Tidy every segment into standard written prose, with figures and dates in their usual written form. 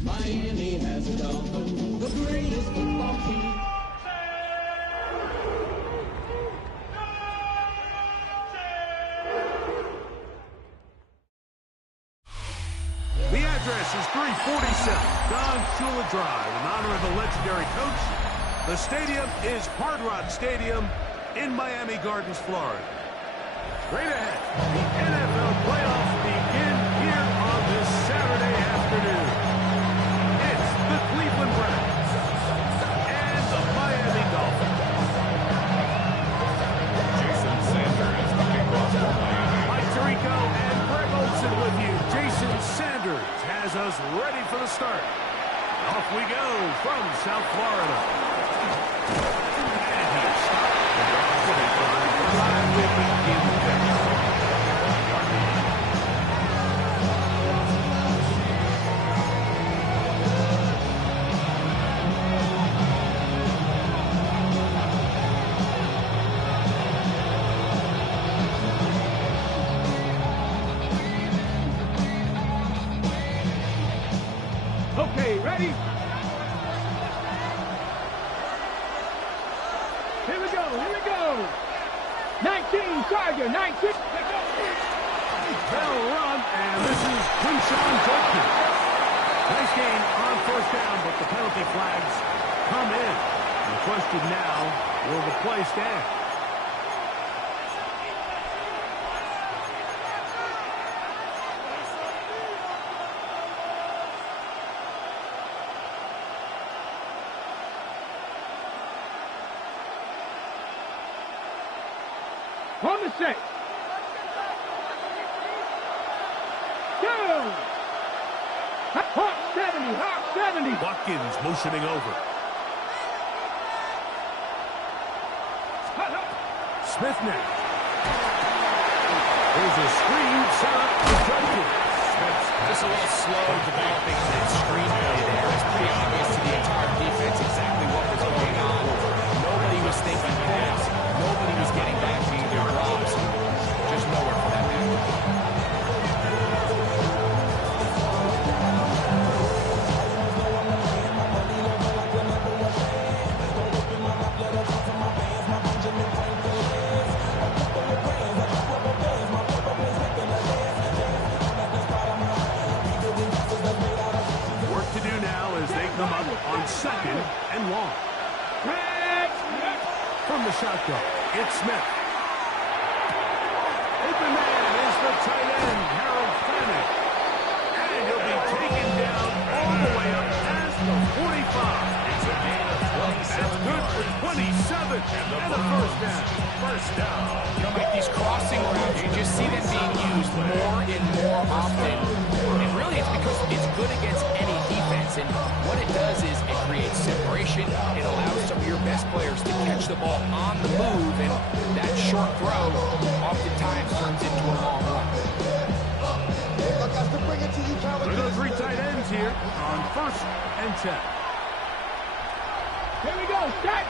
Miami has a Dolphins, the greatest football team. The address is 347 Don Shula Drive in honor of the legendary coach. The stadium is Hard Rock Stadium in Miami Gardens, Florida. Straight ahead, the NFL playoffs begin here on this Saturday afternoon. It's the Cleveland Browns and the Miami Dolphins. Jason Sanders, the kickoff for Miami. Mike Tirico and Greg Olsen with you. Jason Sanders has us ready for the start. Off we go from South Florida. And he stopped. The drive will begin next. Okay, ready? Here we go. 19, Tiger, 19. They'll run, and this is Dolphins. Nice gain on first down, but the penalty flags come in. And the question now, will the play stand? On the set. Down. Hawk 70. Watkins motioning over. Smith now. There's a screen set up for Dolphins. Just a little slow developing that screen play there. It's pretty obvious to the entire defense exactly what was going on. Nobody was thinking pass. Nobody was getting back to either drops. Just nowhere for that matter. Come up on second and long. From the shotgun, it's Smith. Open man is the tight end, Harold Fanning. And he'll be taken down all the way up as the 45. It's a gain of 27. That's good for 27 and a first down. First down. You know, Mike, these crossing routes, you just see them being used more and more often. And really, it's because it's good against any defense. And what it does is it creates separation. It allows some of your best players to catch the ball on the move. And that short throw oftentimes turns into a long run. Look at the three tight ends here on 1st and 10. Here we go, set.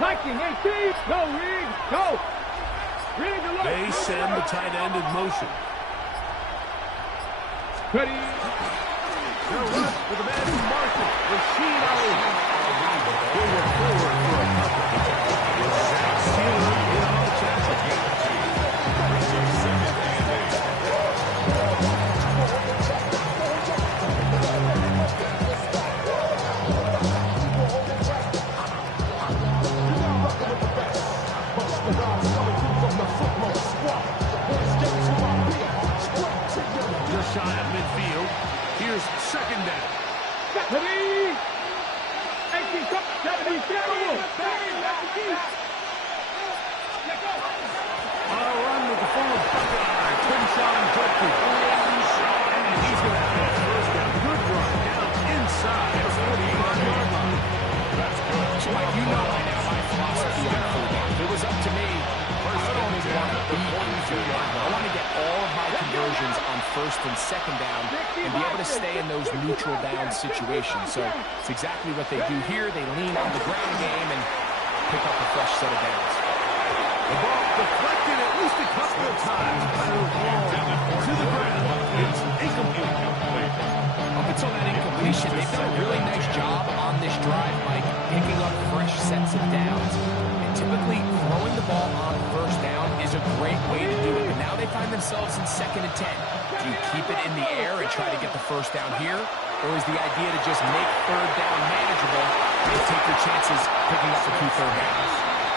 Liking 18. Go, Reed. Go. Reed, the look. They send the tight end in motion. Ready. They'll run with the man from Marshall. Rasheen Ali. He'll look forward for a couple. Zach Sealer in on the tackle. Just shy of midfield. Here's second down. 70. 77. On a run with the former Buckeye, Quinshawn Judkins. And he's going to have his first down. Good run down inside the 45-yard line. That's good. So, Mike, you know by now my philosophy on football. If it was up to me, I would always want to beat the 42-yard line. I want to get all of my conversions on first and second down and be able to stay in those neutral down situations. So it's exactly what they do here. They lean on the ground game and pick up a fresh set of downs. The ball deflected at least a couple of times. To the ground. It's incomplete. Up until that incompletion, they've done a really nice job on this drive, Mike, picking up fresh sets of downs. And typically, throwing the ball on first down is a great way to do it. But now they find themselves in 2nd and 10. Do you keep it in the air and try to get the first down here? Or is the idea to just make third down manageable and take your chances picking up the 2 third downs?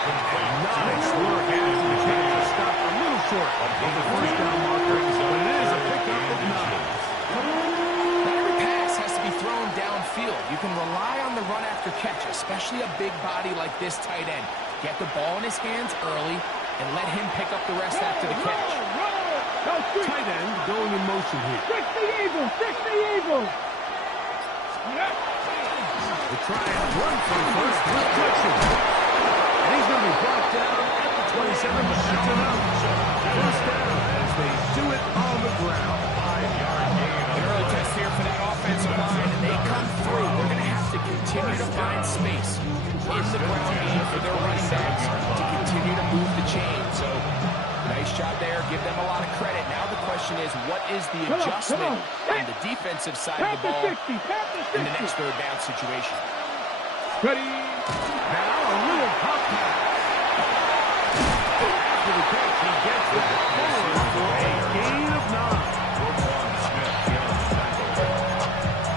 Nice work. The catch stopped a little short of the first down marker, but it is a pickup of 9. Not every pass has to be thrown downfield. You can rely on the run after catch, especially a big body like this tight end. Get the ball in his hands early and let him pick up the rest after the catch. Tight end going in motion here. Fix the Eagles! Fix the Eagles! They try and run for the first protection. And he's going to be brought down at the 27, but that's enough. First down as they do it on the ground. 5-yard gain. An early test here for that offensive line, and they come through. They're going to have to continue to find space in the ground game for their running backs to continue to move the chain. So, nice job there. Give them a lot of credit. Now the question is, what is the adjustment on the defensive side of the ball in the next third down situation? Ready? Now a little pop pass. After the catch, he gets it forward for a gain of 9.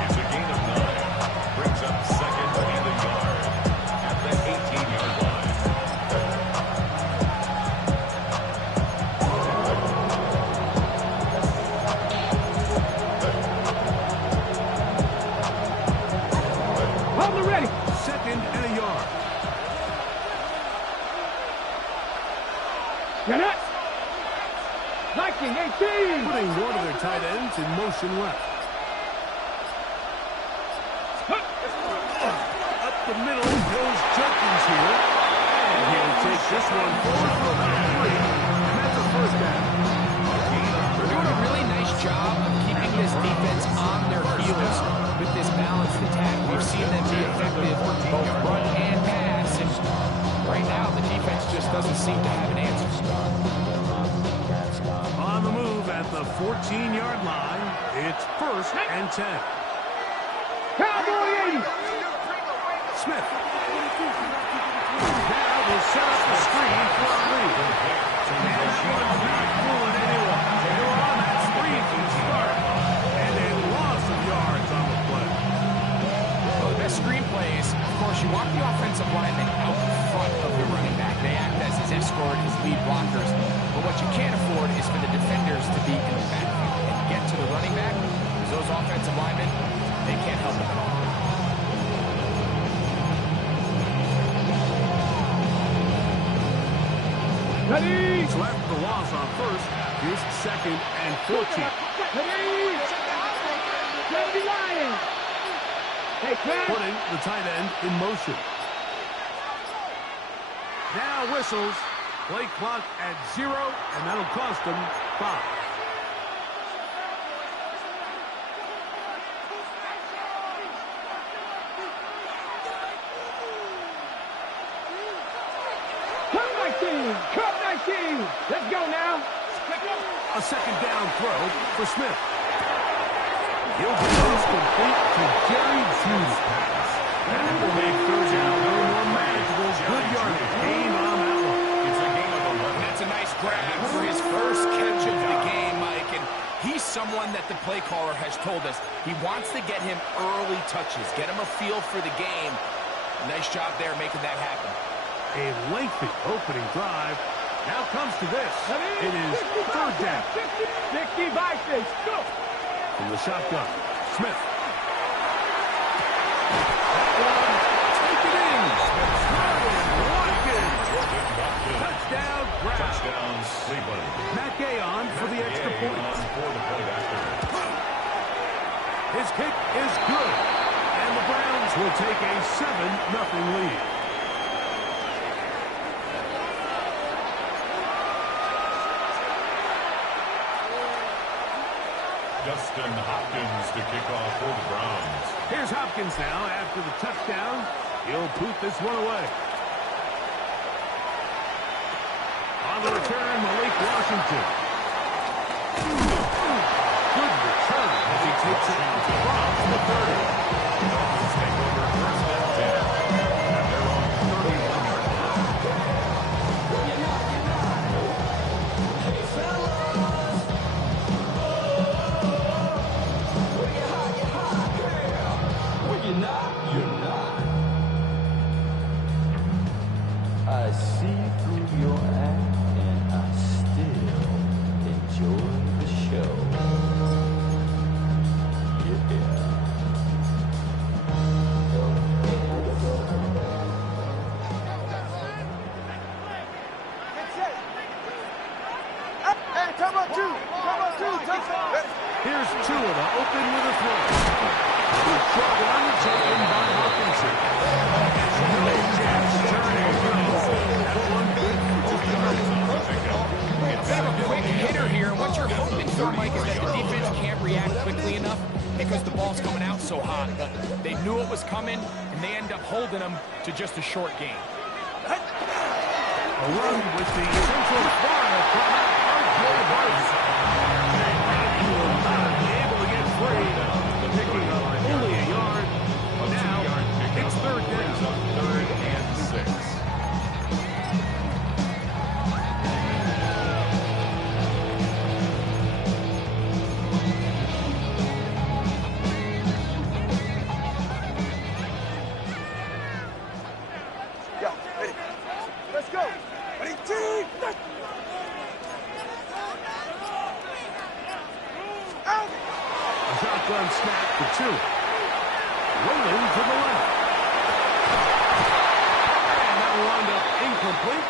It's a gain of 9. Brings up 2nd and a yard at the 18-yard line. Hold it ready. 2nd and a yard. Get it. Viking 18. Putting one of their tight ends in motion left. Up the middle goes Jenkins here. And he'll take this one forward for about 3. And that's a first down. They're doing a really nice job of keeping this defense on their heels with this balanced attack. We've seen them be effective both run and pass, and right now the defense just doesn't seem to have an answer. On the move at the 14-yard line, it's 1st and 10. Cowboy 80. Smith. Now will set up the screen for a lead. And that one's not fooling anyone. They were on that screen from the start. And a loss of yards on the play. Well, the best screenplays, of course, you want the offensive linemen out in front of the running back. They act as his escort, his lead blockers. But what you can't afford is for the defenders to be in the backfield and get to the running back, because those offensive linemen, they can't help them at all. Ready. He's left the loss on 1st. Here's 2nd and 14. Ready. Ready, Lions. Hey, Chris. Putting the tight end in motion. Now whistles. Play clock at 0, and that'll cost them 5. Cup 19. Let's go now. A 2nd down throw for Smith. He'll get this complete to Jerry Judy's pass. That will make 3rd down a little more manageable. Good yardage gain on that one. It's a gain of 11. That's a nice grab for his first catch of the game, Mike. And he's someone that the play caller has told us he wants to get him early touches, get him a feel for the game. Nice job there making that happen. A lengthy opening drive. Now comes to this. It is 3rd down. 60 Vikings. Go. From the shotgun, Smith. Take it in. Touchdown, Brown. Touchdown, Cleveland. Matt Gay on for the extra point. His kick is good. And the Browns will take a 7-0 lead. Justin Hopkins to kick off for the Browns. Here's Hopkins now after the touchdown. He'll boot this one away. On the return, Malik Washington. Good return as he takes it from the 30. Dolphins take over first and 10. And they're on 31-yard line. I see through your act and I still enjoy the show. Yeah. Hey, come on, two. Touchdown. Here's Tua to open with a throw. Good shot undertaken by Hawkinson. No chance turning. That one good for just Bit of a quick hitter here. What you're hoping for, Mike, is that the defense can't react quickly enough because the ball's coming out so hot. But they knew it was coming, and they end up holding them to just a short game. a run with the Central Florida from R.J. Barnes. He will not be able to get free. Picking up only a yard. Now it's third down. Third and 6. Yeah, ready. Let's go. Ready, team. Out. A shotgun snap for 2. Rolling to the left. And that will wind up incomplete.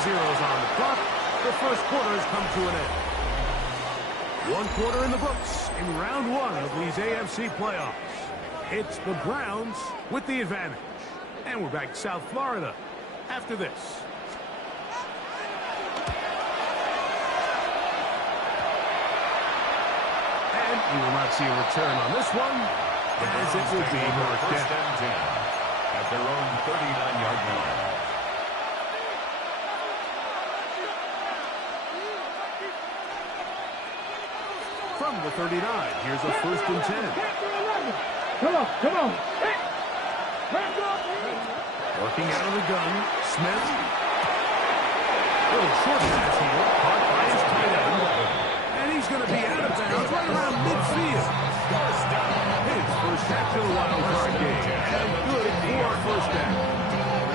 0-0 on the clock. The first quarter has come to an end. 1 quarter in the books in round 1 of these AFC playoffs. It's the Browns with the advantage. And we're back to South Florida after this. And we will not see a return on this one, as it will be marked First down. and 10 at their own 39-yard line. From the 39, here's a first and 10. Come on. Hey. Working out of the gun, Smith. Little short pass here, caught by his tight end. And he's going to be out of bounds right around midfield. His first back to the Wildcard game. And good for a first down.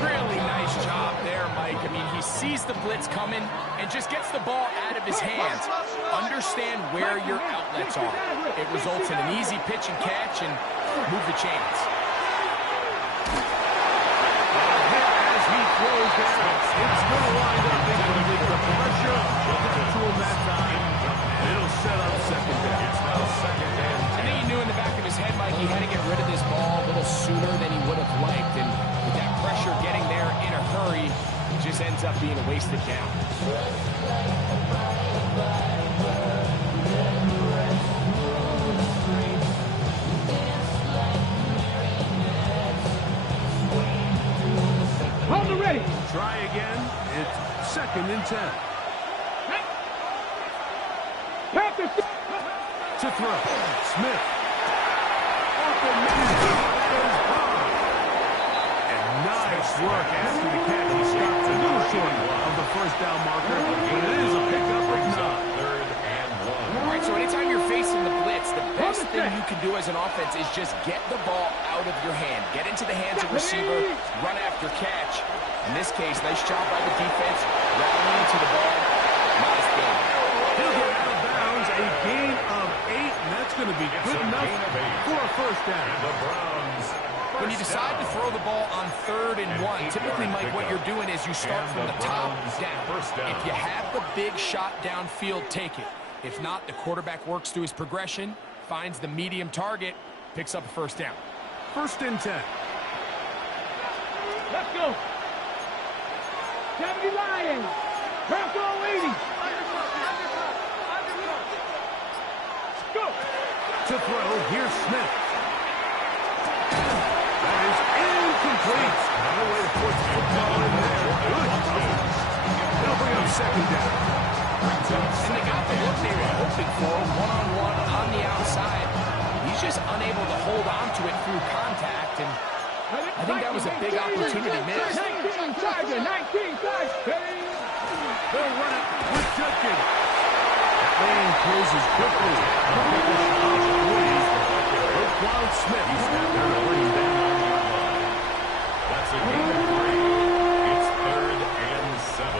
Really nice job there, Mike. I mean, he sees the blitz coming and just gets the ball out of his hands. Understand where your outlets are. It results in an easy pitch and catch and move the chains. As he throws down, it's going to wind up incomplete. The pressure will get to him that time. And it'll set up second down. It's now second and 10. I think he knew in the back of his head, Mike, he had to get rid of this ball a little sooner than he would have liked. And with that pressure getting there in a hurry, it just ends up being a wasted down. Hold it ready. Try again. It's second and 10. Panthers. To throw. Smith. Off the middle. Is gone. And nice work after the catch. He stopped a little short of the first down marker. But it is a pickup of 9. Third and 1. All right, so anytime you're facing the blitz, the best thing you can do as an offense is just get the ball out of your hand. Get into the hands of the receiver, run after catch. In this case, nice job by the defense, rallying to the ball. Nice game. He'll get out of bounds. A gain of 8, and that's going to be good enough for a first down. The Browns. When you decide to throw the ball on 3rd and 1, typically, Mike, what you're doing is you start from the top down. If you have the big shot downfield, take it. If not, the quarterback works through his progression, finds the medium target, picks up a first down. First and 10. Let's go. 70 Lions. Purple 80. Go. To throw, here's Smith. That is incomplete. No way to put the football in there. Good coverage. They'll bring up second down. And they got the look they were hoping for, one-on-one on the outside. He's just unable to hold on to it through contact, and I think that was a big opportunity missed. 19 Tiger, 19 Tiger. They'll run it with Judkins. That man closes quickly. Wild Smith. He's got there to bring him down on the line. That's a gain of 3. It's 3rd and 7.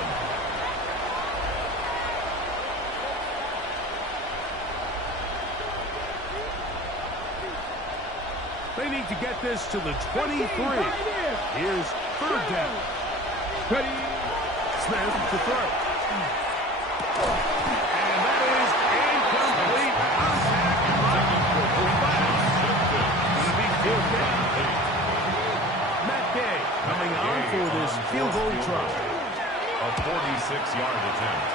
They need to get this to the 23. Here's 3rd down. Smith to throw. And that is incomplete. Contact by going to be 4th down. Matt Gay coming on for this field goal try. A 46-yard attempt.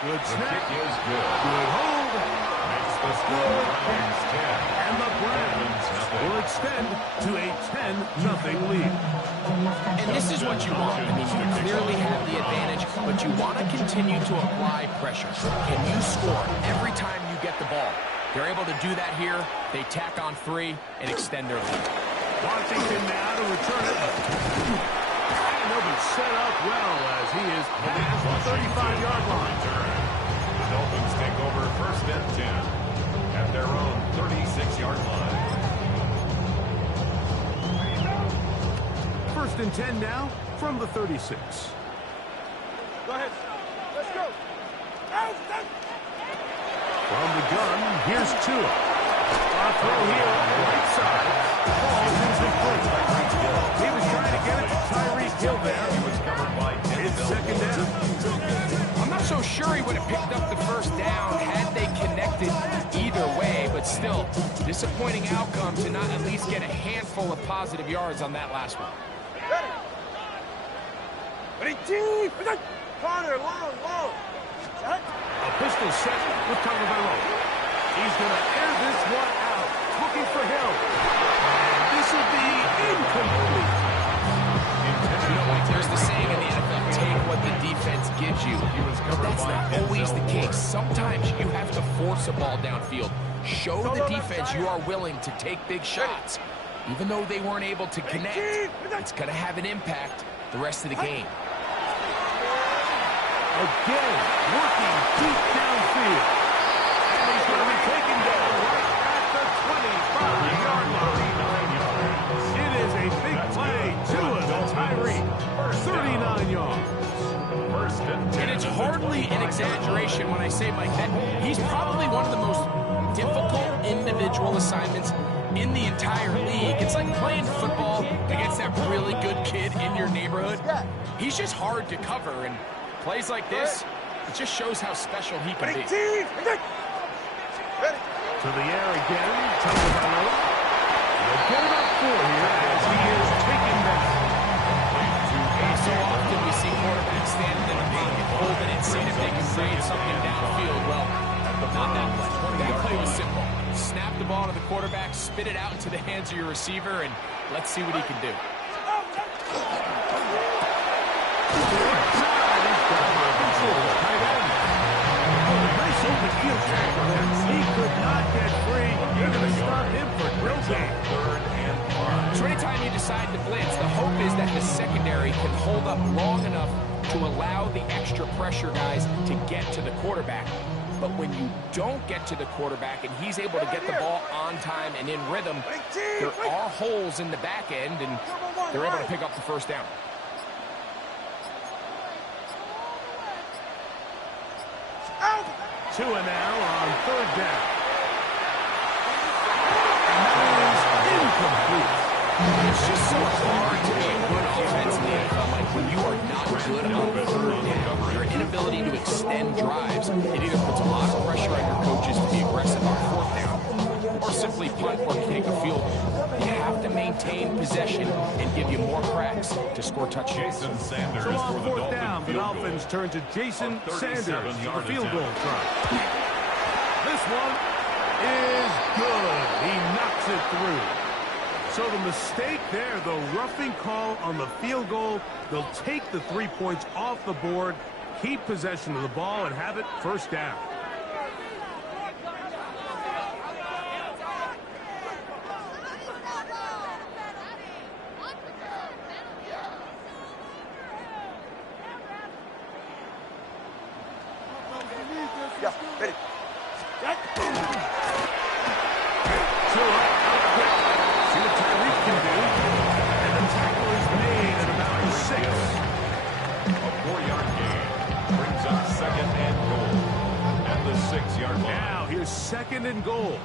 Good The snap. kick is good. Good hold. Makes the score Browns 10. And the Browns will extend to a 10-0 lead. And this is what you want. I mean, you clearly have the advantage, but you want to continue to apply pressure. Can you score every time you get the ball? They're able to do that here. They tack on 3 and extend their lead. Washington now to return it. And they'll be set up well as he is past the 35-yard line. The Dolphins take over 1st and 10 at their own 36-yard line. 1st and 10 now from the 36. Go ahead. Let's go. From the gun, here's Tua. A throw here on the right side. Ball is incomplete. He was trying to get it to Tyreek Hill there. He was covered by It's 2nd down. I'm not so sure he would have picked up the 1st down had they connected either way, but still, disappointing outcome to not at least get a handful of positive yards on that last one. Corner, long. A pistol set with Tagovailoa. He's going to air this one out. Looking for Hill. And this will be incomplete. You know what? There's the saying in the NFL, take what the defense gives you. But that's not always the case. Sometimes you have to force a ball downfield. Show the defense you are willing to take big shots. Even though they weren't able to connect, it's going to have an impact the rest of the game. Again, working deep downfield. And he's going to be taken down right at the 25-yard line. It is a big play. Tua to Tyreek. 39 yards. And it's hardly an exaggeration when I say, Mike, that he's probably one of the most difficult individual assignments in the entire league. It's like playing football against that really good kid in your neighborhood. He's just hard to cover, and plays like this, it just shows how special he can be. To the air again. Tagovailoa. They'll get it up 4 here as he is taken back. So often we see quarterbacks standing in the pocket, holding it, seeing if they can create something downfield. Well, not that play. That play was simple. Snap the ball to the quarterback, spit it out into the hands of your receiver, and let's see what he can do. Nice open field tackle. He could not get free. You're going to stop him for no gain. 3rd and 5. So anytime you decide to blitz, the hope is that the secondary can hold up long enough to allow the extra pressure guys to get to the quarterback. But when you don't get to the quarterback and he's able to get the ball on time and in rhythm, there are holes in the back end, and they're able to pick up the 1st down. Tua now on 3rd down. And that is incomplete. It's just so hard to be a good offense in the NFL, Mike, when you are not good on 3rd down. Your inability to extend drives, it either puts a lot of pressure on your coaches to be aggressive on 4th down, or simply punt or kick a field goal. You have to maintain possession and give you more cracks to score touchdowns. Jason Sanders So for on the 4th down, the Dolphins field goal. Dolphins turn to Jason A Sanders for the 37-yard field goal attempt. try. This one is good. He knocks it through. So the mistake there, the roughing call on the field goal, they'll take the 3 points off the board, keep possession of the ball, and have it first down. Yeah, ready. See what Tyreek can do. And the tackle is made at about the 6. A 4-yard gain brings up second and goal at the 6-yard line. Now here's second and goal.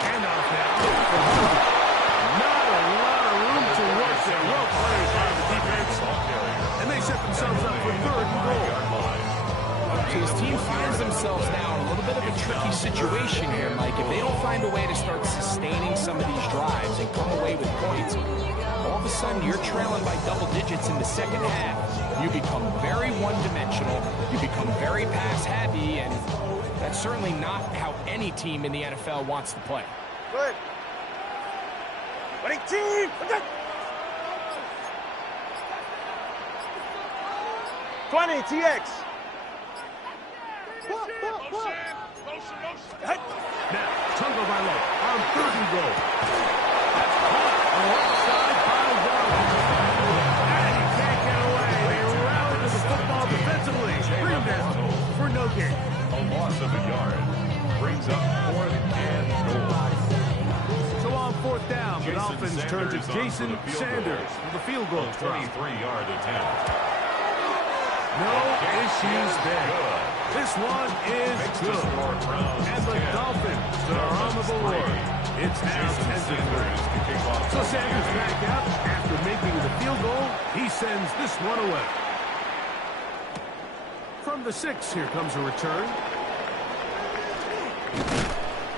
Handoff now. Not a lot of room to work there. Well played by the defense. And they set themselves up for third and goal. So his team finds themselves now in a little bit of a tricky situation here, Mike. If they don't find a way to start sustaining some of these drives and come away with points, all of a sudden you're trailing by double digits in the second half. You become very one-dimensional. You become very pass-heavy, and that's certainly not how any team in the NFL wants to play. Good. Winning team. Okay. 20 TX. Now, Tungo by low on third and goal. That's caught alongside by Wildcard. And he can't get away. They rally to the football defensively. Bring him down for no gain. A loss of a yard brings up fourth and goal. So on fourth down, the Dolphins turn to Jason Sanders for the field goal try. 23-yard attempt. No issues there. This one is good. And the Dolphins are on the board. It's now 10-3. So Sanders back out after making the field goal. He sends this one away. From the 6, here comes a return.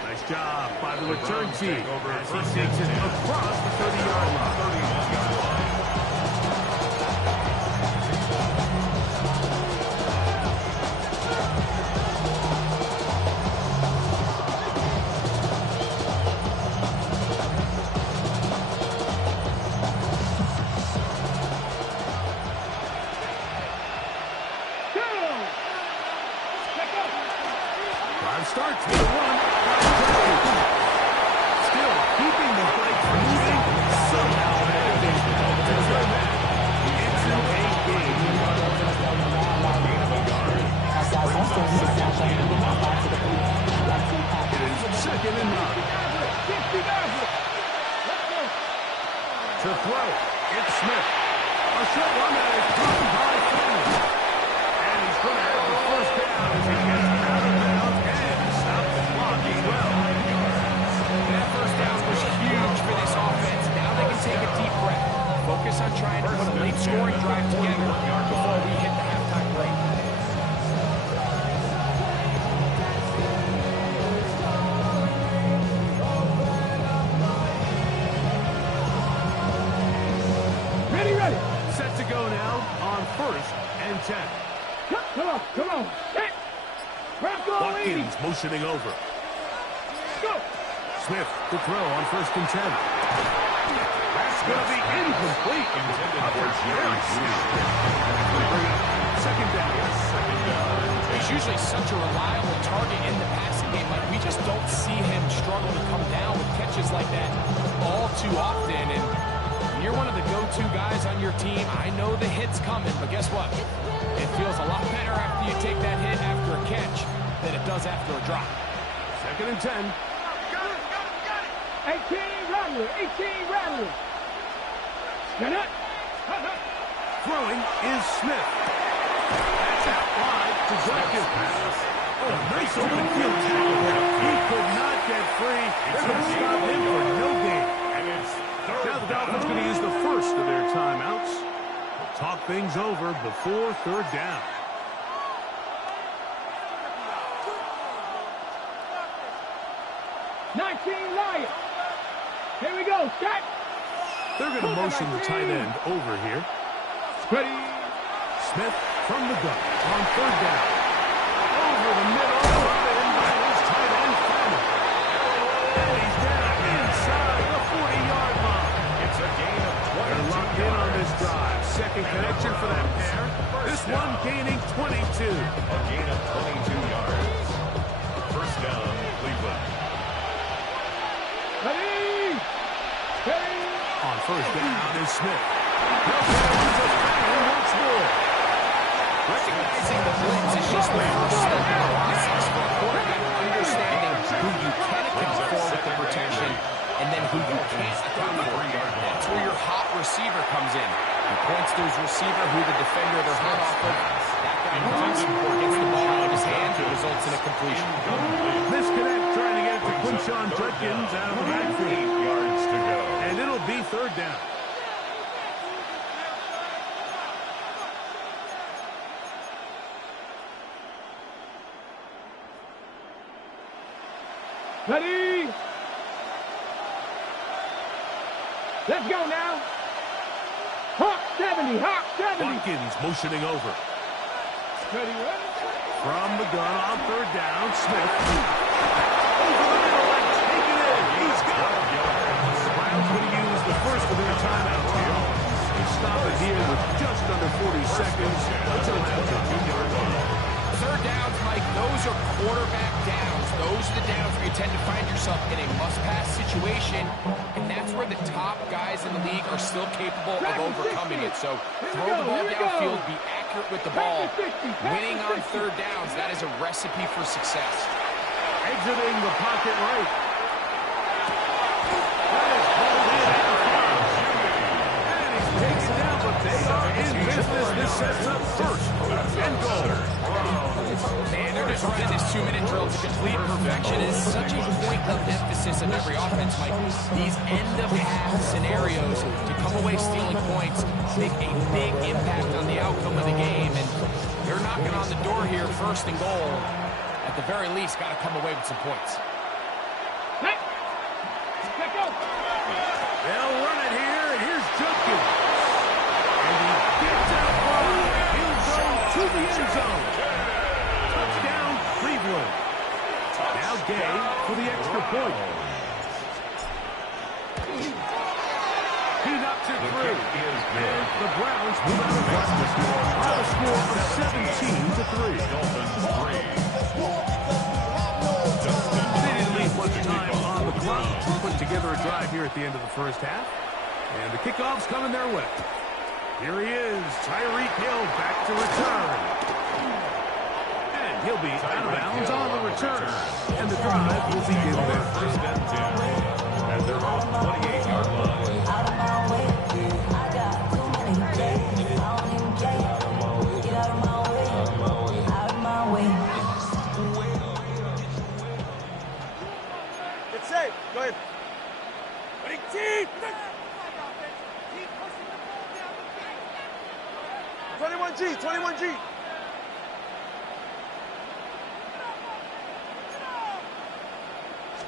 Nice job by the return team as he takes it across the 30-yard line. Starts with a run. Still keeping the plate moving. Somehow managing to turn that into a game. It is second and 9. To throw, it's Smith. A short run that is thrown by Fenton. And he's going to have the first down as he gets out of bounds. That first down was huge for this offense. Now they can take a deep breath. Focus on trying to put a late scoring drive together before we hit the halftime break. Ready. Set to go now on first and 10. Come on. Hey. Watkins motioning over. Go. Smith to throw on first and 10. That's going to be incomplete. Second down. He's usually such a reliable target in the passing game. Like, we just don't see him struggle to come down with catches like that all too often. And when you're one of the go-to guys on your team, I know the hit's coming, but guess what? It feels a lot better after you take that hit after a catch than it does after a drop. Second and 10. 18 Rattler. Got it. Throwing is Smith. That's out wide to Jenkins. Oh, nice open field tackle. He could not get free. They're going to stop him for no gain. Now the Dolphins going to use the first of their timeouts. They'll talk things over before third down. Lions. Here we go. Set. They're going to motion the tight end over here. Ready. Smith from the gun on third down. over the middle, and by his tight end, Fowler. And he's down inside the 40-yard line. It's a gain of 22 They're locked in on this drive. Second connection for that pair. This one gaining 22. A gain of 22 yards. First down, Cleveland. Ready? Ready? On first down is Smith. Once more. Recognizing the blitz is just the first step in the process for a quarterback, understanding who you can account for with the protection and then who you can't account for. That's where your hot receiver comes in. He points to his receiver, who the defender they're hot off of. That guy runs or gets the ball out of his hand. It results in a completion. Misconnect trying to get it to Quinshon Judkins out of the backfield. 8 yards to go. And it'll be third down. Ready? Let's go now. Hawk 70, Hawk 70. Watkins motioning over. Ready, ready? From the gun on third down, Smith. Over the middle and take it in. He's got it. The Browns going to use the first of their timeouts here. They stop it here with just under 40 seconds until halftime. Third downs, Mike, those are quarterback downs. Those are the downs where you tend to find yourself in a must-pass situation, and that's where the top guys in the league are still capable of overcoming it. So throw the ball downfield, be accurate with the ball. Winning on third downs, that is a recipe for success. Exiting the pocket right. That is pulled in out of bounds. And he's taken down, but they are in business. This sets up first and goal. Man, they're just running this 2-minute drill to complete perfection. It is such a point of emphasis of every offense, Mike. These end-of-half scenarios to come away stealing points make a big impact on the outcome of the game, and they're knocking on the door here, first and goal. At the very least, got to come away with some points. Hey! Let's go! They'll run it here, and here's Judkins. And he gets out wide. He'll go to the end zone. Touchdown, Cleveland. Now Gay for the extra point. He knocks it through. And the Browns move out of the score of 17-3. Dolphins 3. They didn't leave much time on the clock to put together a drive here at the end of the first half. And the kickoff's coming their way. Here he is, Tyreek Hill back to return. And he'll be out of bounds on the return. And the drive will begin there. First and 10. At their own 28-yard line. Out of my way, I got too many days. I don't even care. Get out of my way, out of my way. It's safe. Go ahead. Ready, team. 21G, 21G.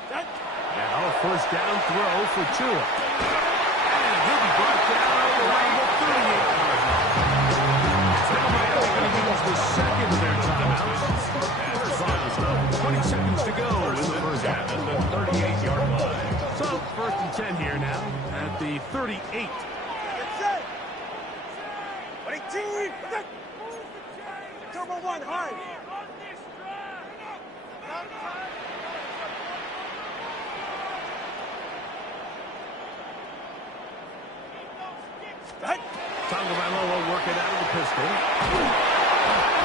Now a first down throw for Tua. And he'll be brought down around the 38-yard line. Now Miami going to use the second of their timeouts. 20 seconds to go in the first half. At the 38-yard line. So first and 10 here now at the 38. Get set. Ready, team. Turbo 1, high. Right. Tagovailoa working out of the pistol.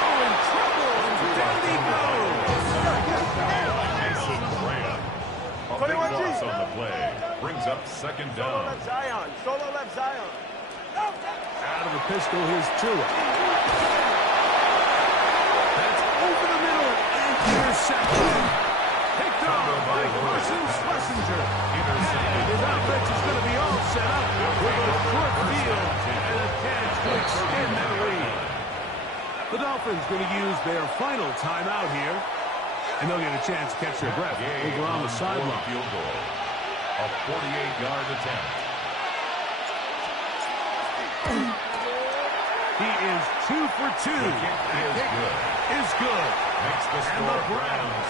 Oh, in trouble, and down he goes. Mason Graham. A big 21G. loss on the play. Brings up second Solo down. left Zion. Solo left Zion. Out of the pistol, here's Tua. That's over the middle and interception. Picked off by Carson Schlesinger. And his offense is going to be all set up with a short field and a chance to extend that lead. The Dolphins going to use their final timeout here, and they'll get a chance to catch their breath over on the sideline. Field goal. A 48-yard attempt. He is 2 for 2. The kick Is good. Makes the And score the Browns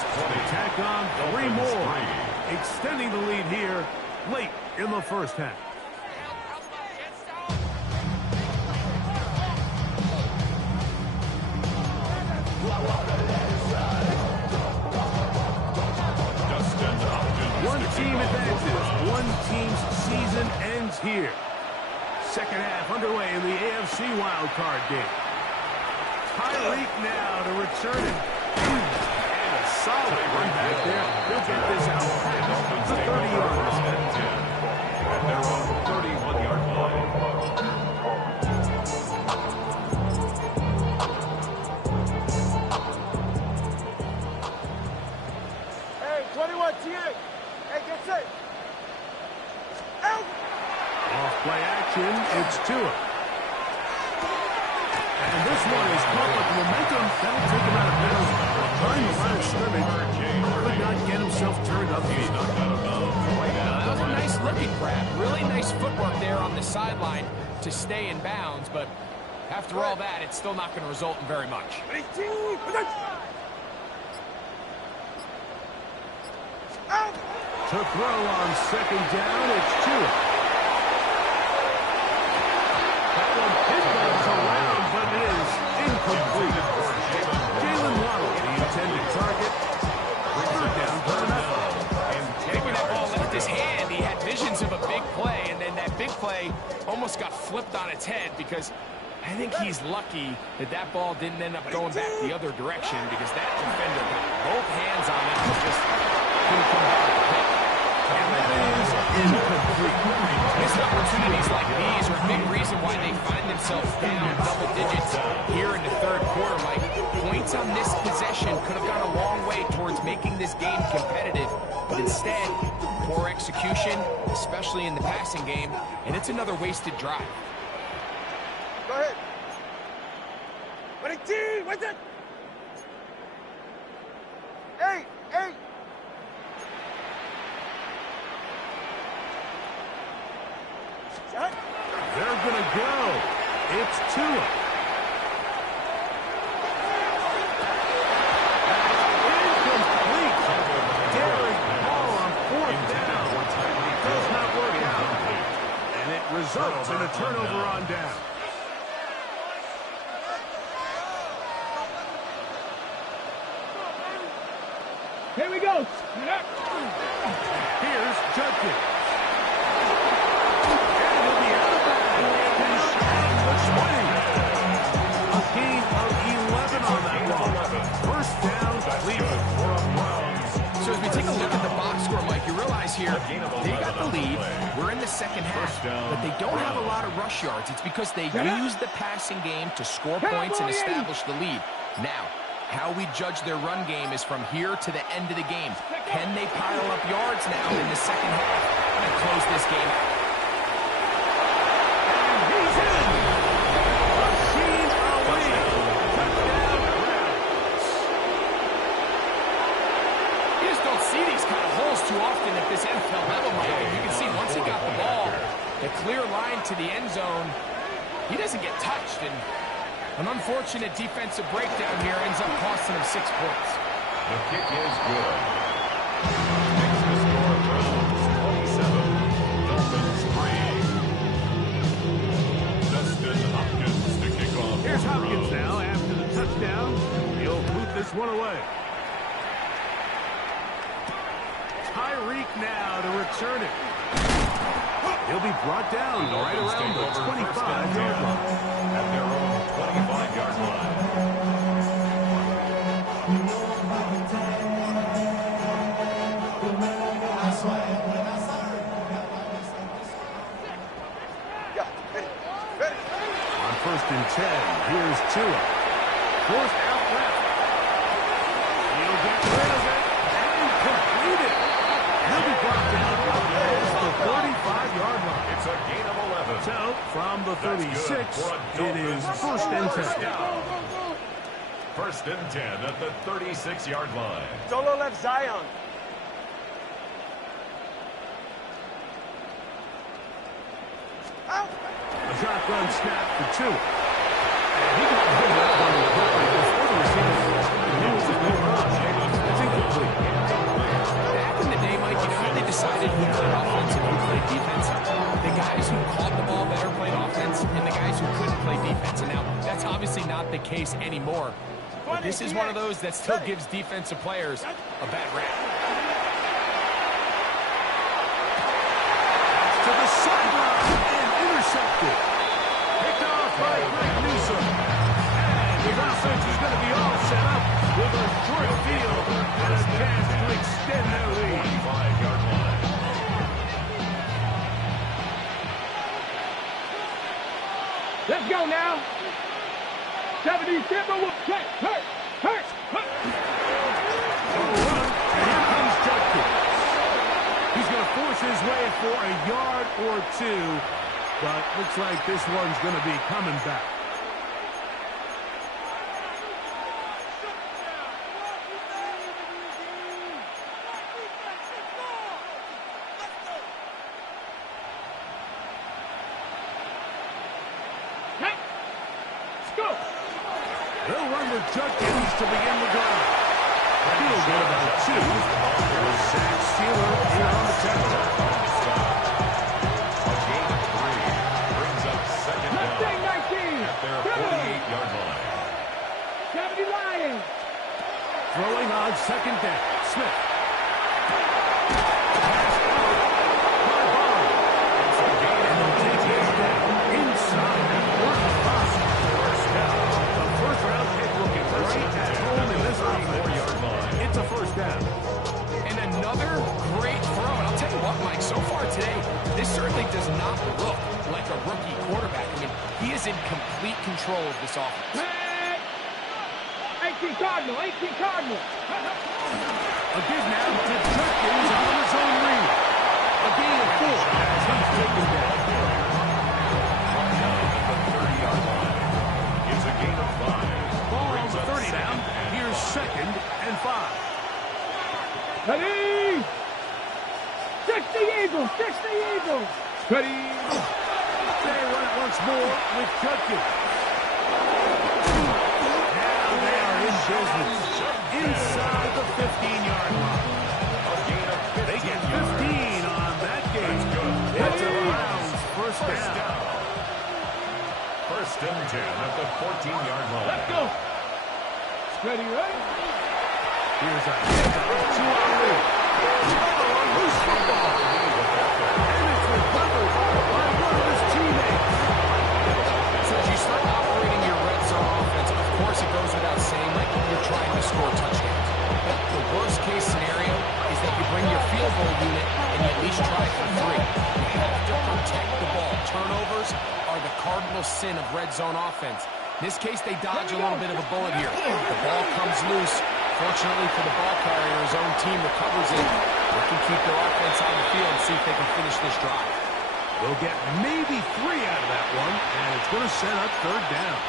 tack on 3 more, extending the lead here late in the first half. One team advances. One team's season ends here. Second half underway in the AFC Wildcard game. Tyreek now to return it. And a solid run back there. He'll get this out past the 30-yard line. At their own 31-yard line. Hey, 21 T8. Hey, get safe. Out. Off play action, it's Tua. And this one is caught with momentum. That'll take him out of bounds behind the line of scrimmage. Could not get himself turned upfield. That was a nice looking grab. Really nice footwork there on the sideline to stay in bounds, but after all that, it's still not going to result in very much. To throw on second down, it's Tua. That one pinballs around, but it is incomplete. Jalen Waddle, the intended target. Third down, coming up. When that ball left his hand, he had visions of a big play, and then that big play almost got flipped on its head because I think he's lucky that that ball didn't end up going back the other direction because that defender got both hands on it and just couldn't come back to pick. And that is incomplete. Missed opportunities like these are a big reason why they find themselves down double digits here in the third quarter. Like, points on this possession could have gone a long way towards making this game competitive, but instead, poor execution, especially in the passing game, and it's another wasted drive. Go ahead. Winning team, what's it? Hey, hey. They're going to go. It's Tua. Incomplete. Derek Hall on fourth down. Does not work out. And it results in a turnover on down. Here we go. Here's Judkins. And he'll be out of bounds. The swing. A gain of 11 on that ball. First down, Cleveland. So as we take a look at the box score, Mike, you realize here they got the lead. We're in the second half, but they don't have a lot of rush yards. It's because they use the passing game to score points and establish the lead. Now, how we judge their run game is from here to the end of the game. Can they pile up yards now in the second half and close this game out? And he's in. Rasheen Ali. Touchdown, Browns. You just don't see these kind of holes too often at this NFL level, Mike. You can see once he got the ball, the clear line to the end zone, he doesn't get touched. And an unfortunate defensive breakdown here ends up costing him 6 points. The kick is good. Makes the score Browns 27, Dolphins 3. Justin Hopkins to kick off. Here's Hopkins now after the touchdown. He'll boot this one away. Tyreek now to return it. He'll be brought down right around the 25-yard line. At their own 25-yard line. On first and 10, here's Tua. Forced out left. He'll get rid of it and complete it. He'll be brought down past the 35-yard line. It's a gain of 11. So, from the 36, it is first and 10. First and 10 at the 36-yard line. Solo left Zion. A shotgun snap for Tua. He got hit with that one in the hook right before the receiver. He was just going on. That's incomplete. Back in the day, Mike, you know how they decided who played offense and who played defense? The guys who caught the ball better played offense, and the guys who couldn't play defense. And now, that's obviously not the case anymore. But this is one of those that still gives defensive players a bad rap. To the sideline and intercepted. Picked off by Greg Newsome. And his offense is going to be all set up with a short field and a chance to extend their lead. 25-yard line. Let's go now. 77 will hurt. And here comes Judkins. He's going to force his way for a yard or two, but looks like this one's going to be coming back. They'll run with Judkins to begin the drive. He'll get about two. There's Zach Sealer here on the tackle. A gain of 3 brings up second down 19. at their 48-yard line. 70 Lions. Throwing on second down. Smith. And they'll take this down inside that 45. First down. The first-round pick looking right at home in this offense. It's a first down. And another great throw. And I'll tell you what, Mike, so far today, this certainly does not look like a rookie quarterback. I mean, he is in complete control of this offense. 18 Cardinal. A give now to Judkins on his own read. A gain of 4 as he's taken down. Down at the 30-yard line. It's a gain of 5. Ball on Brings the up 30 down. Here's second and 5. Ready? 60 Eagles. Ready? They run it once more with Judkins. Now they are in business. Inside the 15-yard line. A gain of 15 They get 15 yards. on that game. That's good. It's a Browns first down. First and 10 at the 14-yard line. Let's go. Ready? Here's a handoff to Ali. A loose football. And it's recovered by one of his teammates. So as you start operating your red zone offense, of course it goes without saying, like you're trying to score touchdowns. But the worst case scenario is that you bring your field goal unit and you at least try for 3. You have to protect the ball. Turnovers are the cardinal sin of red zone offense. In this case, they dodge a little bit of a bullet here. The ball comes loose. Fortunately for the ball carrier, his own team recovers it. They can keep their offense on the field and see if they can finish this drive. They'll get maybe 3 out of that one, and it's going to set up third down.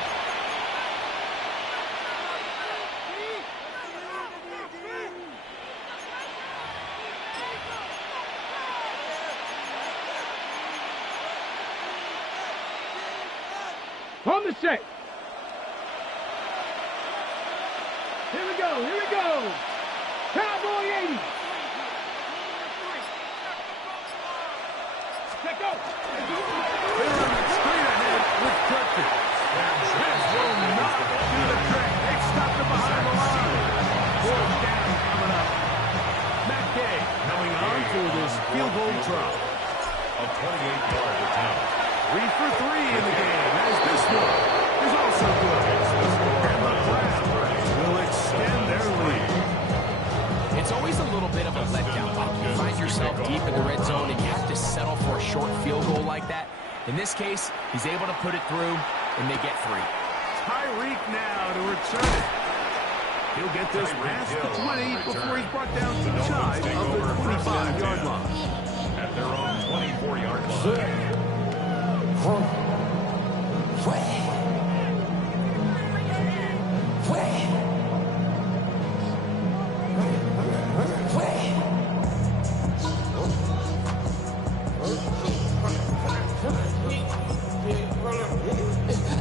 On the set. Here we go. Cowboy 80. Let go. They run it straight ahead with Judkins. This will not do the trick. They've stopped him behind the line. Fourth down coming up. Matt Gay coming on for this field goal try. A 28-yard attempt. 3 for 3 in the game, as this one is also good. And the Browns will extend their lead. It's always a little bit of a letdown. Like you find yourself deep in the red zone and you have to settle for a short field goal like that. In this case, he's able to put it through, and they get 3. Tyreek now to return it. He'll get this past the 20 before he's brought down inside of the 25-yard line. At their own 24-yard line.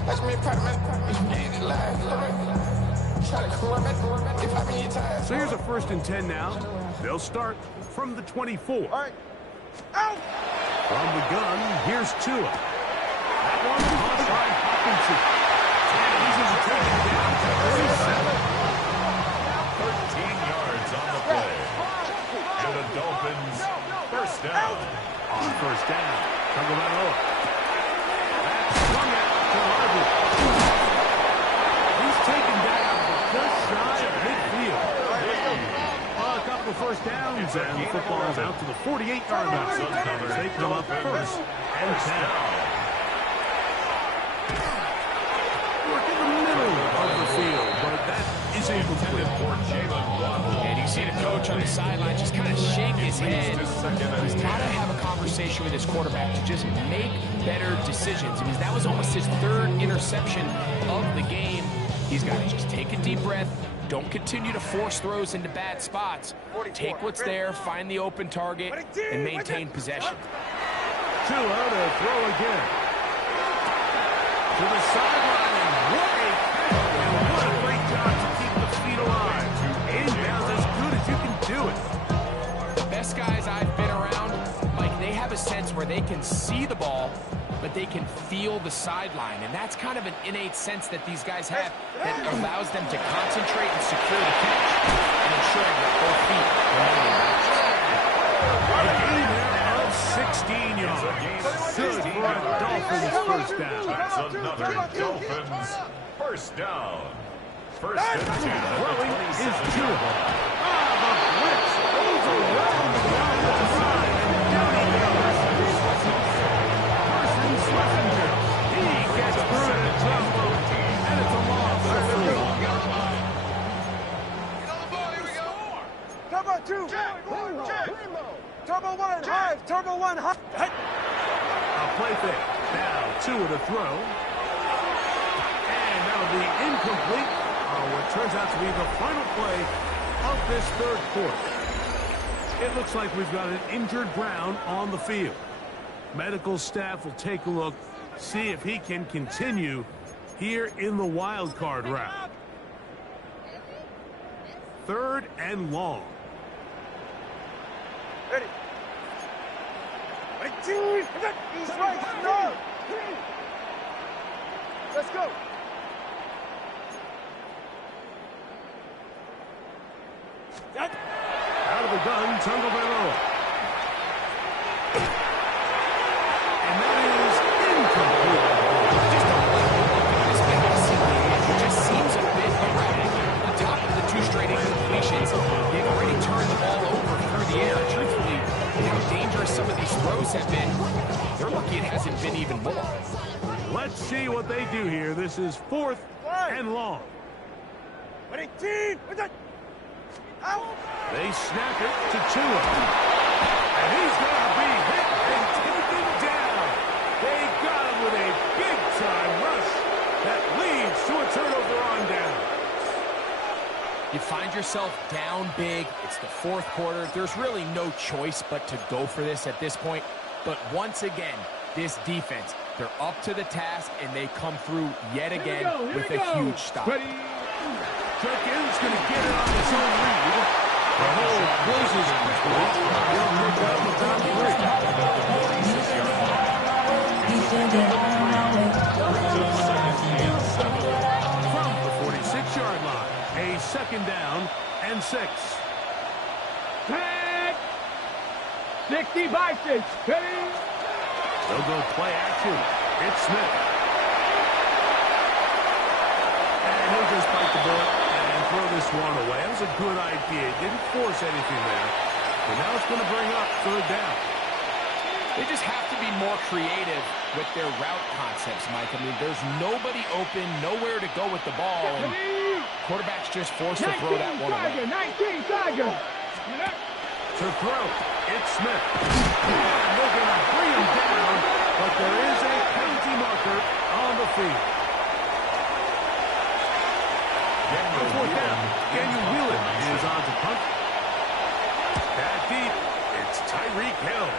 Watch me So here's a 1st and 10 now. They'll start from the 24. All right. Out! From the gun, here's Tua. That one tossed by Hopkinson. And he's going to take it down to 13 yards on the play. And the Dolphins, first down. On 1st down, Tagovailoa. That's swung at to Harvey. He's taken down just shy of midfield. A couple of 1st downs, and the football is out to the 48-yard line. As they come up 1st and 10. Work in the middle of the field, but that is incomplete. And you see the coach on the sideline just kind of shake his head. He's got to have a conversation with his quarterback to just make better decisions. I mean, that was almost his 3rd interception of the game. He's got to just take a deep breath. Don't continue to force throws into bad spots. Take what's there, find the open target, and maintain possession. Tua to throw again. To the sideline, and what a catch. And what a great job to keep the feet alive. Inbounds as good as you can do it. The best guys I've been around, Mike, they have a sense where they can see the ball, but they can feel the sideline. And that's kind of an innate sense that these guys have that allows them to concentrate and secure the catch and ensuring that both feet remain engaged. A gain of 16 yards. Good for a Dolphins 1st down. That's another Dolphins first down. 1st and 10. Throwing is Tua. The blitz goes around the offensive side, and down he goes. Schlesinger. He gets through it at Jumbo, and it's a loss of 3. Turbo 2. Turbo 1 high. Turbo 1 high. A play fake. Now Tua to throw. And that'll be incomplete on what turns out to be the final play of this 3rd quarter. It looks like we've got an injured Brown on the field. Medical staff will take a look, see if he can continue here in the wild card round. 3rd and long. Ready. Ready, team. He's right. No. Let's go. Out of the gun, Tagovailoa. And that is incomplete. It just seems a bit erratic. On top of the 2 straight incompletions, they've already turned the ball over through the air. Truthfully, how dangerous some of these throws have been, they're lucky it hasn't been even more. Let's see what they do here. This is 4th and long. Ready, team. Out. They snap it to Tua. And he's going to be hit and taken down. They got him with a big-time rush that leads to a turnover on down. You find yourself down big. It's the 4th quarter. There's really no choice but to go for this at this point. But once again, this defense, they're up to the task, and they come through yet again with a huge stop. Ready? Jenkins going to get it on his own read. The hole closes complete. He'll pick up the top 3. From the 46-yard line, a 2nd down and 6. 10, 60 by 6. Ready? They'll go play action. It's Smith. And he'll just bite the bullet and throw this one away. That was a good idea. Didn't force anything there. But now it's going to bring up 3rd down. They just have to be more creative with their route concepts, Mike. I mean, there's nobody open, nowhere to go with the ball, and quarterback's just forced to throw that one away. 19 Tiger. To throw, it's Smith. And they're going to bring him down, but there is a penalty marker on the field. On 4th down, Daniel Whelan is on to punt. Back deep, it's Tyreek Hill.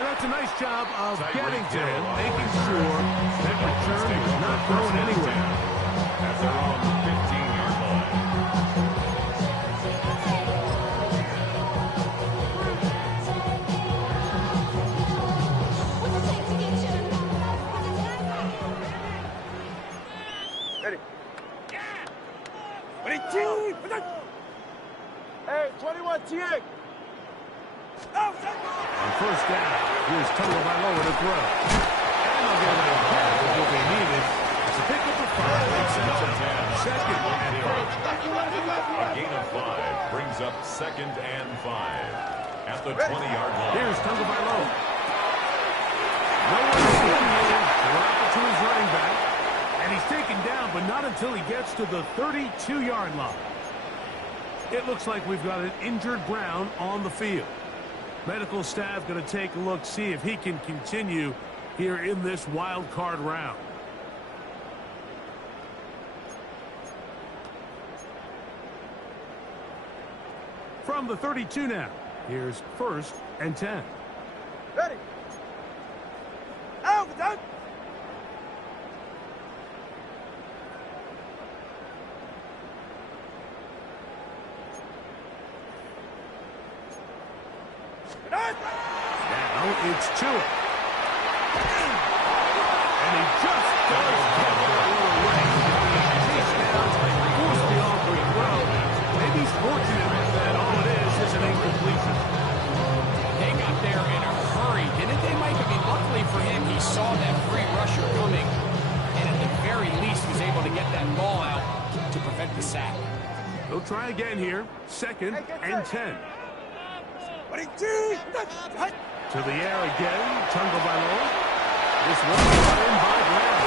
And That's a nice job of getting to him, making sure that return was not going anywhere. At their own 15-yard line. Ready. Hey, 21 TA. On first down, here's Tagovailoa to throw. And they'll get it back with what they needed. It's a pickup of 5. Makes sense of 2nd and 5. A gain of 5 brings up 2nd and 5 at the 20-yard line. Here's Tagovailoa. No one's in here. Throw it to his running back. And he's taken down, but not until he gets to the 32-yard line. It looks like we've got an injured Brown on the field. Medical staff going to take a look, see if he can continue here in this wild card round. From the 32 now, here's 1st and 10. Ready. Out, done. Now it's Tua. And he just does get that one away. Chase down, force the offering throw. Maybe he's fortunate that all it is an incompletion. They got there in a hurry, didn't they, Mike? I mean, luckily for him, he saw that free rusher coming, and at the very least was able to get that ball out to prevent the sack. They'll try again here. 2nd and 10. To the air again, Tagovailoa. This one brought in by Brown.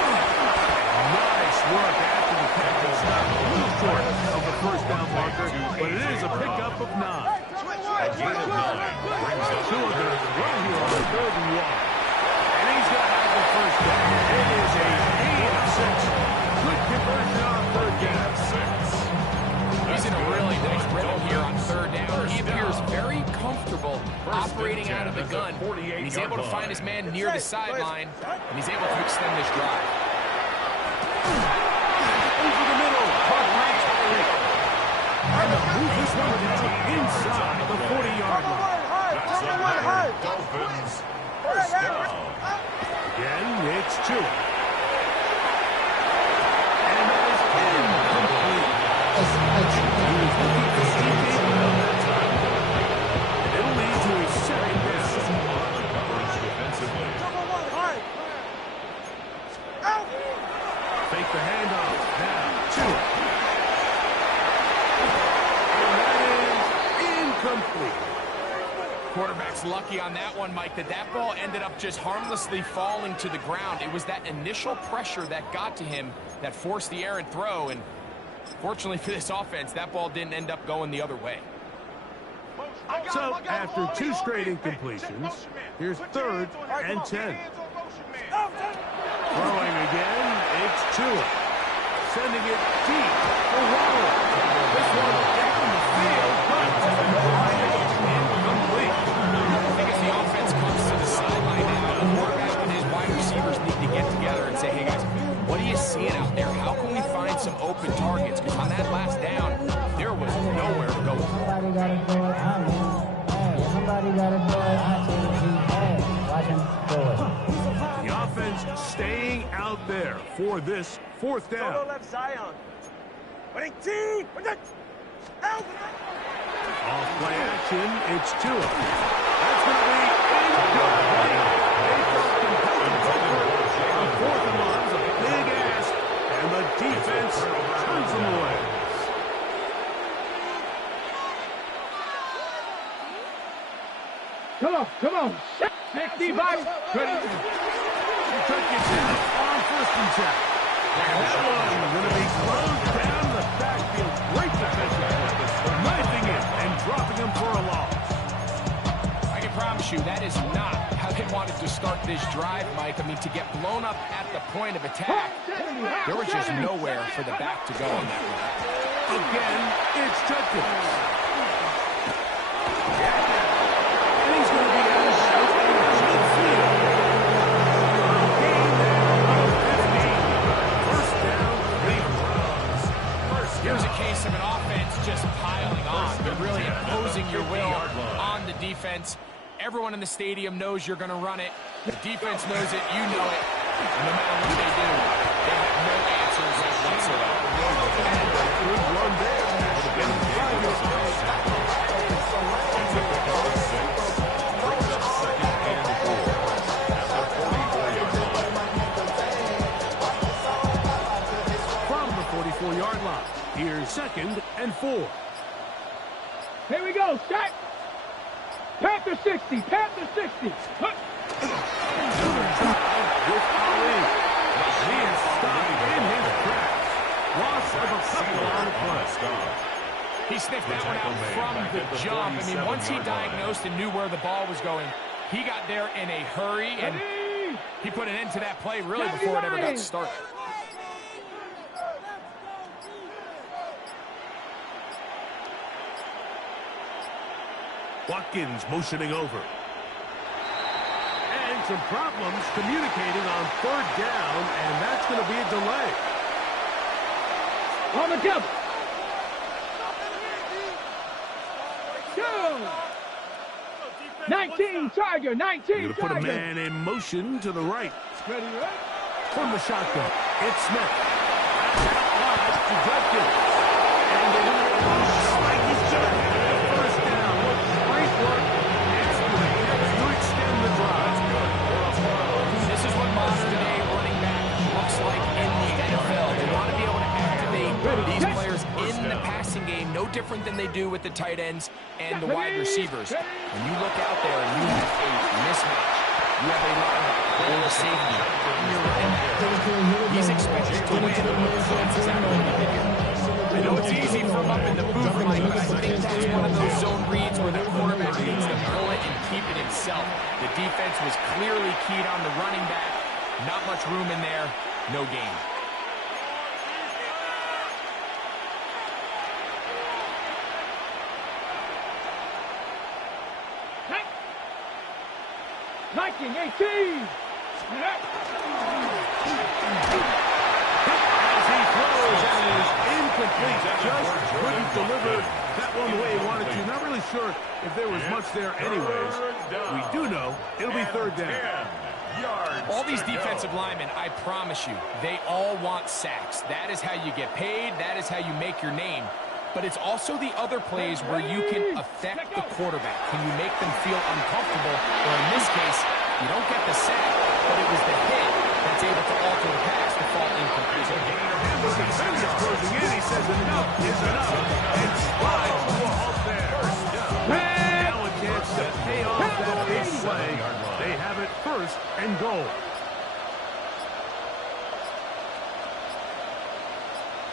Nice work after the catch and stop. A little short of the first down marker, but it is a pickup of 9. A gain of 9 brings up Tua going to run here on 3rd and 1. And he's going to have the first down. It is a gain of 6. Good conversion on 3rd down. He's in a really nice rhythm here on 3rd down. He appears very comfortable operating out of the gun. And he's able to find his man near the sideline, and he's able to extend this drive. Over the middle, Hartline Tyreek. And they'll move this one down inside the 40-yard line. Dolphins first down. Again, it's Tua. And that is incomplete. He was looking for Steve that time. It'll lead to a 2nd down. On the coverage defensively. Fake the handoff. Now, Tua. And that is incomplete. Quarterback's lucky on that one, Mike, that ball ended up just harmlessly falling to the ground. It was that initial pressure that got to him that forced the errant throw, and fortunately for this offense, that ball didn't end up going the other way. So, after 2 straight incompletions, here's 3rd and 10. Throwing again, it's Tua. Sending it deep for Waddle. This one down the field, but incomplete. I think as the offense comes to the sideline now, the quarterback and his wide receivers need to get together and say, hey guys, what are you seeing out there? How can we find some open targets? Because on that last down, there was nowhere to go. Somebody got to do it. I mean, hey, somebody got to do it. I see he has. Watch him do it. The offense staying out there for this 4th down. Left Zion. Off play action, it's Tua. That's going to be incomplete. They felt compelled to take on 4th and 1. A big ask, and the defense turns them away. Come on. 65. Ready. Took it down on 1st and 10. And that one going to be closed down in the backfield. Great defensive play. Knifing it and dropping him for a loss. I can promise you that is not how they wanted to start this drive, Mike. I mean, to get blown up at the point of attack, there was just nowhere for the back to go on that one. Again, it's Judkins. And he's going to be out of midfield. offense. Everyone in the stadium knows you're going to run it. The defense knows it. You know it. No matter what they do, they have no answers whatsoever. Good run there. From the 44-yard line, here's 2nd and 4. Here we go, Shaq. Panther 60, Panther 60. With Ali. He is stopped in his tracks. Loss of a couple on the play. He sniffed that one out from the jump. I mean, once he diagnosed and knew where the ball was going, he got there in a hurry, and he put an end to that play really before it ever got started. Watkins motioning over. And some problems communicating on 3rd down, and that's going to be a delay. On the jump. Go. 19 Charger, 19 You're going to put a Charger. man in motion to the right. Ready, right? From the shotgun, it's Smith. That's out wide to Judkins. And it looks like he's going to have the 1st down. Great work. It's great to extend the drive. This is what modern-day running back looks like in the NFL. They want to be able to activate these players in the passing game, no different than they do with the tight ends and the wide receivers. When you look out there and you have a mismatch, you have a linebacker or a safety, and you're running back, he's expected to win. So that's exactly what he did here. I know it's easy from up in the booth, Mike, but I think that's one of those zone reads where the quarterback needs to pull it and keep it himself. The defense was clearly keyed on the running back. Not much room in there. No gain. Viking 18. As he throws, and is incomplete. Just couldn't deliver that one the way he wanted to. Not really sure if there was much there anyways. We do know it'll be 3rd down. All these defensive linemen, I promise you, they all want sacks. That is how you get paid. That is how you make your name. But it's also the other plays where you can affect the quarterback. Can you make them feel uncomfortable? Or in this case, you don't get the sack, but it was the hit that's able to alter the pass to fall incomplete. And with the defenders closing in, he says enough is enough. And slides to a halt there. Now a chance to pay off that big play. They have it 1st and goal.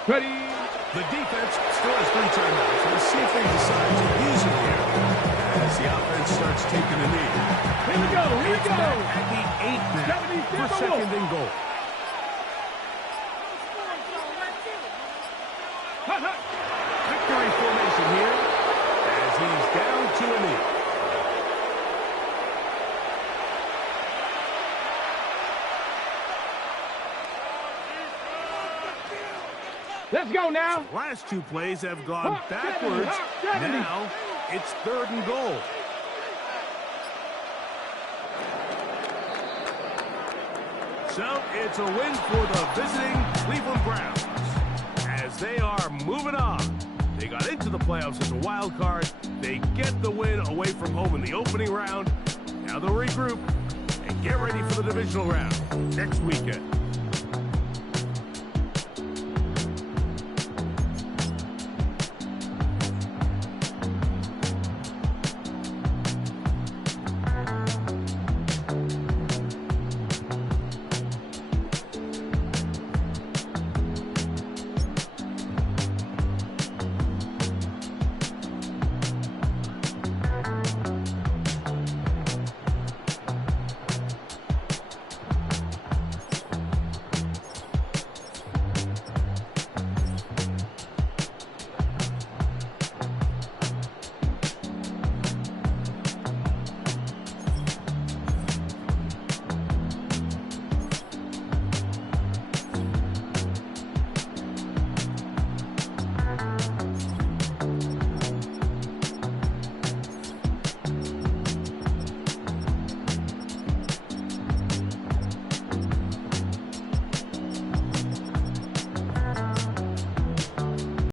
Ready. The defense still has 3 timeouts. We'll see if they decide to use it here as the offense starts taking a knee. Here we go, here we It's go. back at the 8 now for 2nd and goal. Victory formation here as he's down to a knee. Let's go now. Last 2 plays have gone backwards. Now it's 3rd and goal. So it's a win for the visiting Cleveland Browns as they are moving on. They got into the playoffs as a wild card. They get the win away from home in the opening round. Now they'll regroup and get ready for the divisional round next weekend.